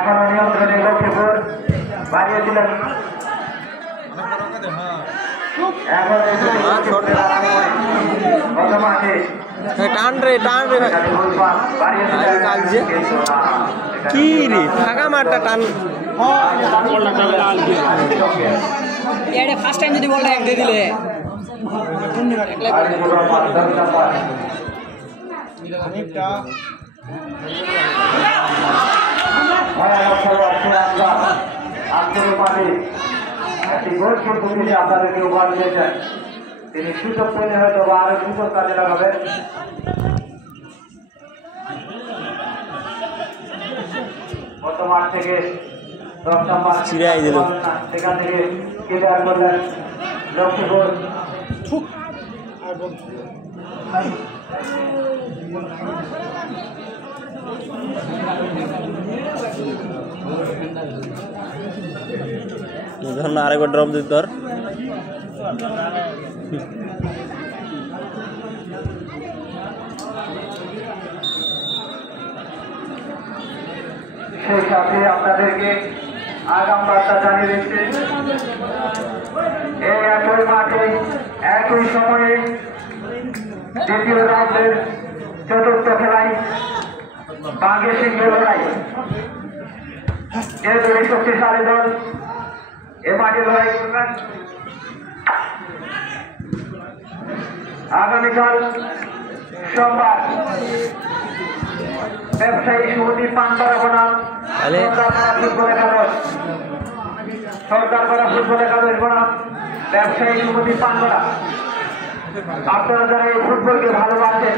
এখনো নিয়ন্ত্রণে লক্ষ্মীপুর বাড়িয়ে দিলেন। এখন টান রে কি রে ফাঁকা মারটা টান ফার্স্ট টাইম যদি বলটা এক দিয়ে দিলে আপনাদেরকে উপহার দিয়েছেন। তিনি সুযোগ পেলে হয়তো বা আরো সুযোগ কাজে লাগাবেন। বর্তমান থেকে 10 নম্বর সেখান থেকে ক্লিয়ার করলেন লক্ষ্মীপুর। আরেকবার ড্রপ দিত তোর সেই সাথে আপনাদেরকে আগাম বার্তা জানিয়ে দিচ্ছি, এই একই মাঠে একই সময়ে দ্বিতীয় রাউন্ডের চতুর্থ খেলায় বাঘে সিংহে লড়াই। যে দুই শক্তিশালী দল এ মাঠে লড়াই করবেন। আগামীকাল সোমবার ব্যবসায়ী সমিতি পানপাড়া বনাম সরকারপাড়া ফুটবল একাদশ বনাম ব্যবসায়ী সমিতি পানপাড়া। আপনারা যারা এই ফুটবলকে ভালোবাসেন,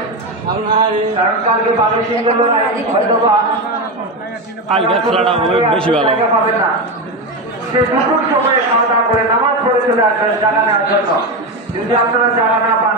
কারণ কালকে বাঘে সিংহে লড়াই হয়তো বা পাবেন না, সে দুপুর সময়ে খাওয়া দাওয়া করে নামাজ পড়ে চলে আসবেন জায়গা নেওয়ার জন্য। যদি আপনারা জায়গা না পান